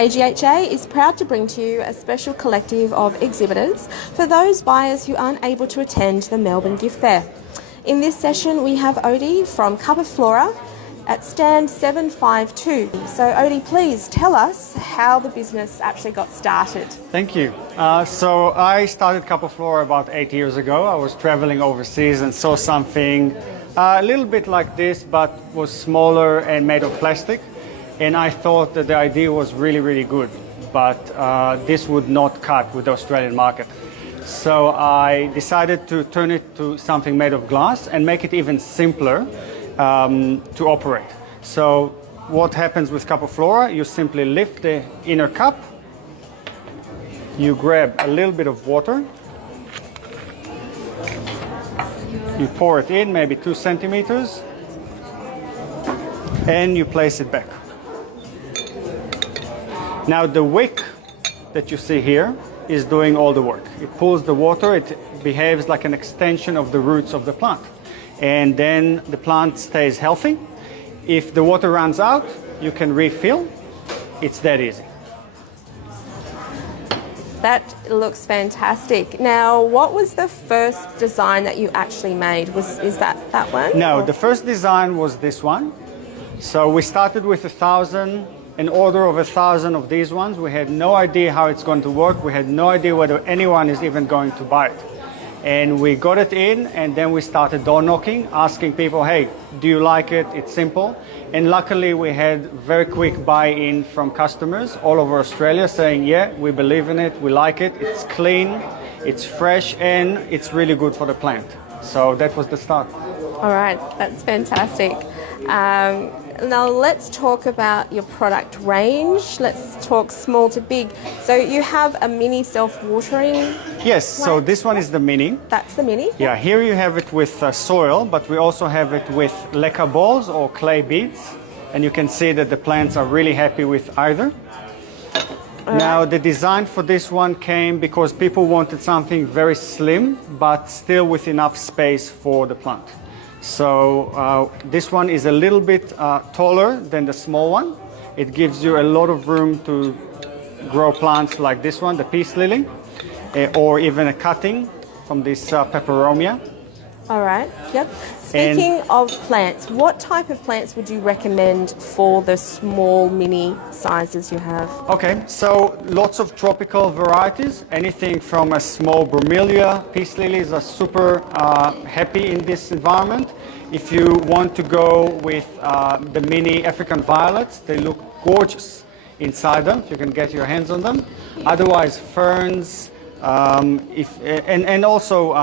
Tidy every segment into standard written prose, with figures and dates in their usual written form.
AGHA is proud to bring to you a special collective of exhibitors for those buyers who aren't able to attend the Melbourne Gift Fair. In this session we have Odie from Flora at stand 752. So Odie, please tell us how the business actually got started. Thank you. So I started Flora about 8 years ago. I was traveling overseas and saw something a little bit like this, but was smaller and made of plastic. And I thought that the idea was really, really good, but this would not cut with the Australian market. So I decided to turn it to something made of glass and make it even simpler to operate. So what happens with Flora? You simply lift the inner cup, you grab a little bit of water, you pour it in, maybe 2 centimeters, and you place it back. Now the wick that you see here is doing all the work. It pulls the water, it behaves like an extension of the roots of the plant. And then the plant stays healthy. If the water runs out, you can refill. It's that easy. That looks fantastic. Now, what was the first design that you actually made? Is that one? No, or? The first design was this one. So we started with 1,000, an order of 1,000 of these ones. We had no idea how it's going to work. We had no idea whether anyone is even going to buy it. And we got it in, and then we started door knocking, asking people, hey, do you like it? It's simple. And luckily we had very quick buy-in from customers all over Australia saying, yeah, we believe in it, we like it, it's clean, it's fresh, and it's really good for the plant. So that was the start. All right, that's fantastic. Now let's talk about your product range. Let's talk small to big. So you have a mini self-watering Yes, plant. so this one is the mini. That's the mini? Yeah, here you have it with soil, but we also have it with leca balls or clay beads. And you can see that the plants are really happy with either. Now the design for this one came because people wanted something very slim, but still with enough space for the plant. So this one is a little bit taller than the small one. It gives you a lot of room to grow plants like this one, the peace lily, or even a cutting from this peperomia. All right, yep. Speaking of plants, what type of plants would you recommend for the small mini sizes you have? Okay, so lots of tropical varieties, anything from a small bromelia. Peace lilies are super happy in this environment. If you want to go with the mini African violets, they look gorgeous inside them. You can get your hands on them. Otherwise, ferns, and also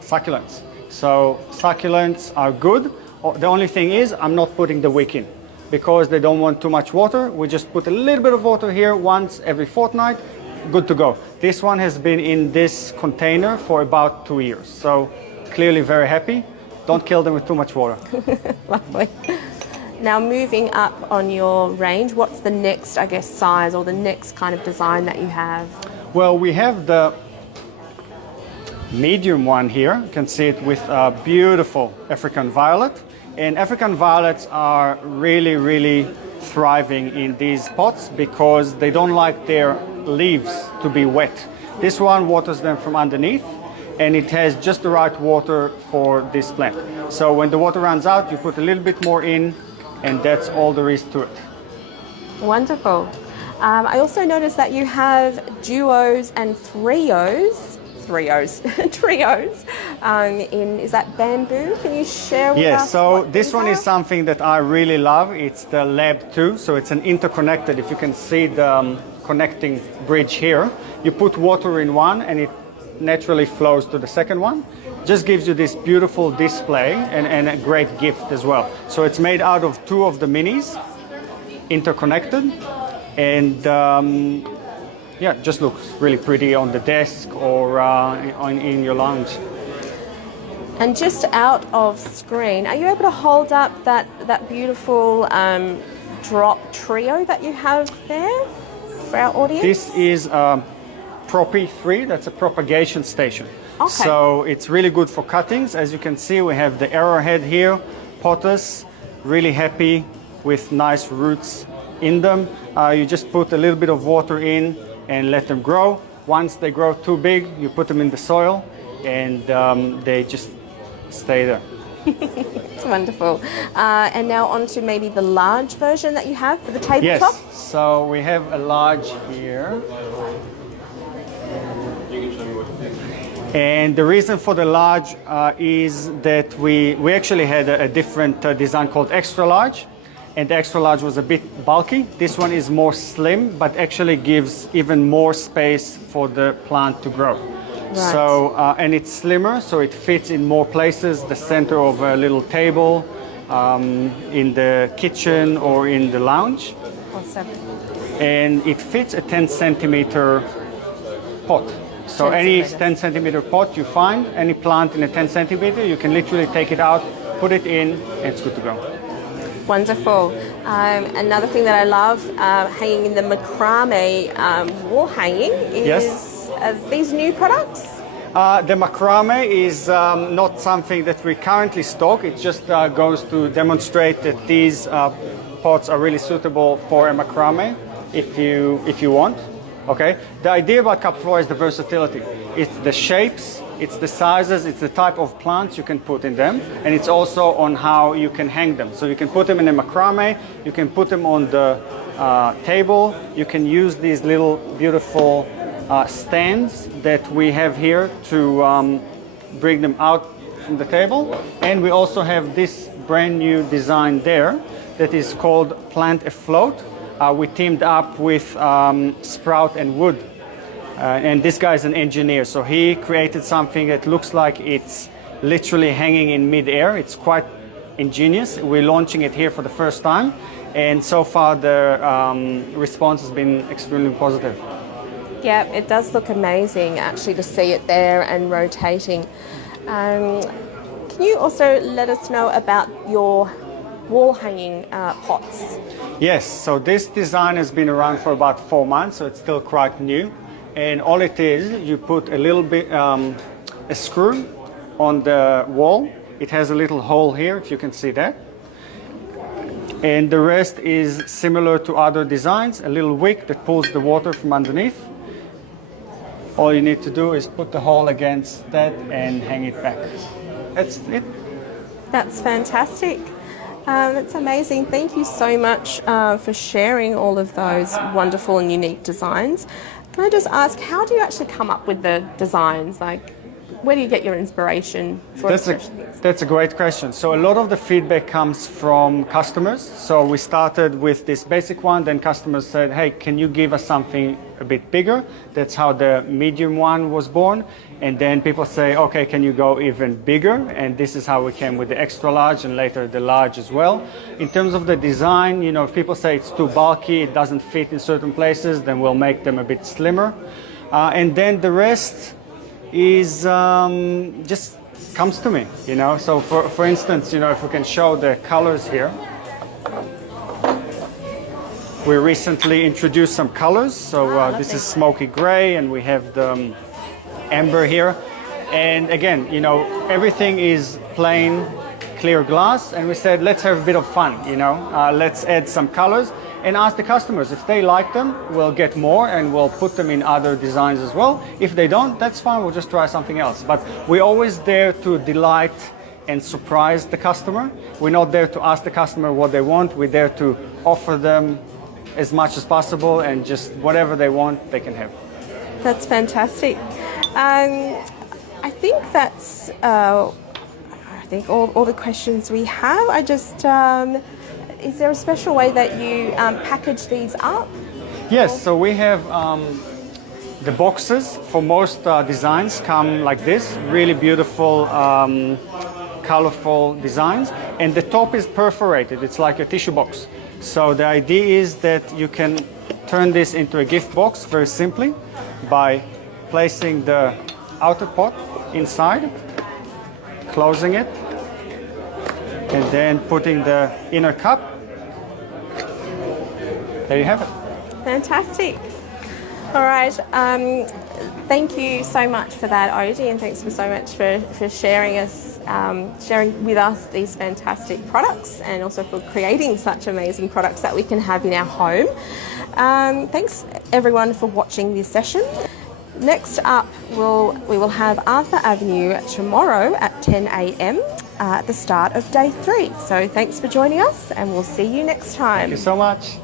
succulents. So succulents are good. The only thing is I'm not putting the wick in because they don't want too much water. We just put a little bit of water here once every fortnight, good to go. This one has been in this container for about 2 years. So clearly very happy. Don't kill them with too much water. Lovely. Now moving up on your range, what's the next, I guess, size or the next kind of design that you have? Well, we have the medium one here. You can see it with a beautiful African violet. And African violets are really, really thriving in these pots because they don't like their leaves to be wet. This one waters them from underneath, and it has just the right water for this plant. So when the water runs out, you put a little bit more in, and that's all there is to it. Wonderful. I also noticed that you have duos and trios is that bamboo? Can you share with us? Yes, so this one is something that I really love. It's the Lab 2, so it's an interconnected, if you can see the connecting bridge here. You put water in one and it naturally flows to the second one. Just gives you this beautiful display and a great gift as well. So it's made out of 2 of the minis, interconnected, and yeah, just looks really pretty on the desk or in your lounge. And just out of screen, are you able to hold up that beautiful drop trio that you have there for our audience? This is Propy 3, that's a propagation station. Okay. So it's really good for cuttings. As you can see, we have the arrowhead here, potters, really happy with nice roots in them. You just put a little bit of water in and let them grow. Once they grow too big, you put them in the soil and they just stay there. It's wonderful. And now on to maybe the large version that you have for the tabletop. Yes, so we have a large here. And the reason for the large is that we actually had a different design called extra large, and the extra large was a bit bulky. This one is more slim, but actually gives even more space for the plant to grow. Right. So, and it's slimmer, so it fits in more places, the center of a little table, in the kitchen or in the lounge. Awesome. And it fits a 10 centimeter pot. So any 10 centimeter pot you find, any plant in a 10 centimeter, you can literally take it out, put it in, and it's good to go. Wonderful. Another thing that I love hanging in the Macrame wall hanging is Yes. These new products. The Macrame is not something that we currently stock. It just goes to demonstrate that these pots are really suitable for a Macrame if you want. Okay. The idea about Cup Flora is the versatility. It's the shapes, it's the sizes, it's the type of plants you can put in them, and it's also on how you can hang them. So you can put them in a Macrame, you can put them on the table, you can use these little beautiful stands that we have here to bring them out from the table. And we also have this brand new design there that is called Plant Afloat. We teamed up with Sprout and Wood. And this guy is an engineer, so he created something that looks like it's literally hanging in mid-air. It's quite ingenious. We're launching it here for the first time, and so far the response has been extremely positive. Yeah, it does look amazing actually to see it there and rotating. Can you also let us know about your wall hanging pots? Yes, so this design has been around for about 4 months, so it's still quite new. And all it is, you put a little bit, a screw on the wall. It has a little hole here, if you can see that. And the rest is similar to other designs, a little wick that pulls the water from underneath. All you need to do is put the hole against that and hang it back. That's it. That's fantastic. That's amazing. Thank you so much for sharing all of those wonderful and unique designs. Can I just ask, how do you actually come up with the designs? Like, where do you get your inspiration for That's a great question. So a lot of the feedback comes from customers. So we started with this basic one, then customers said, hey, can you give us something a bit bigger? That's how the medium one was born. And then people say, okay, can you go even bigger? And this is how we came with the extra large and later the large as well. In terms of the design, you know, if people say it's too bulky, it doesn't fit in certain places, then we'll make them a bit slimmer. And then the rest is just comes to me, you know. So for instance, you know, if we can show the colors here. We recently introduced some colors. So this is smoky gray and we have the amber here. And again, you know, everything is plain clear glass, and we said, let's have a bit of fun, you know. Let's add some colors and ask the customers. If they like them, we'll get more and we'll put them in other designs as well. If they don't, that's fine, we'll just try something else. But we're always there to delight and surprise the customer. We're not there to ask the customer what they want. We're there to offer them as much as possible, and just whatever they want, they can have. That's fantastic. I think that's all the questions we have. I just is there a special way that you package these up? Yes, so we have the boxes for most designs come like this, really beautiful, colorful designs, and the top is perforated. It's like a tissue box. So the idea is that you can turn this into a gift box very simply by placing the outer pot inside, closing it, and then putting the inner cup. There you have it. Fantastic. All right. Thank you so much for that, Odie, and thanks so much for sharing us sharing with us these fantastic products and also for creating such amazing products that we can have in our home. Thanks everyone for watching this session. Next up, we will have Arthur Avenue tomorrow at 10 a.m. At the start of day 3. So thanks for joining us, and we'll see you next time. Thank you so much.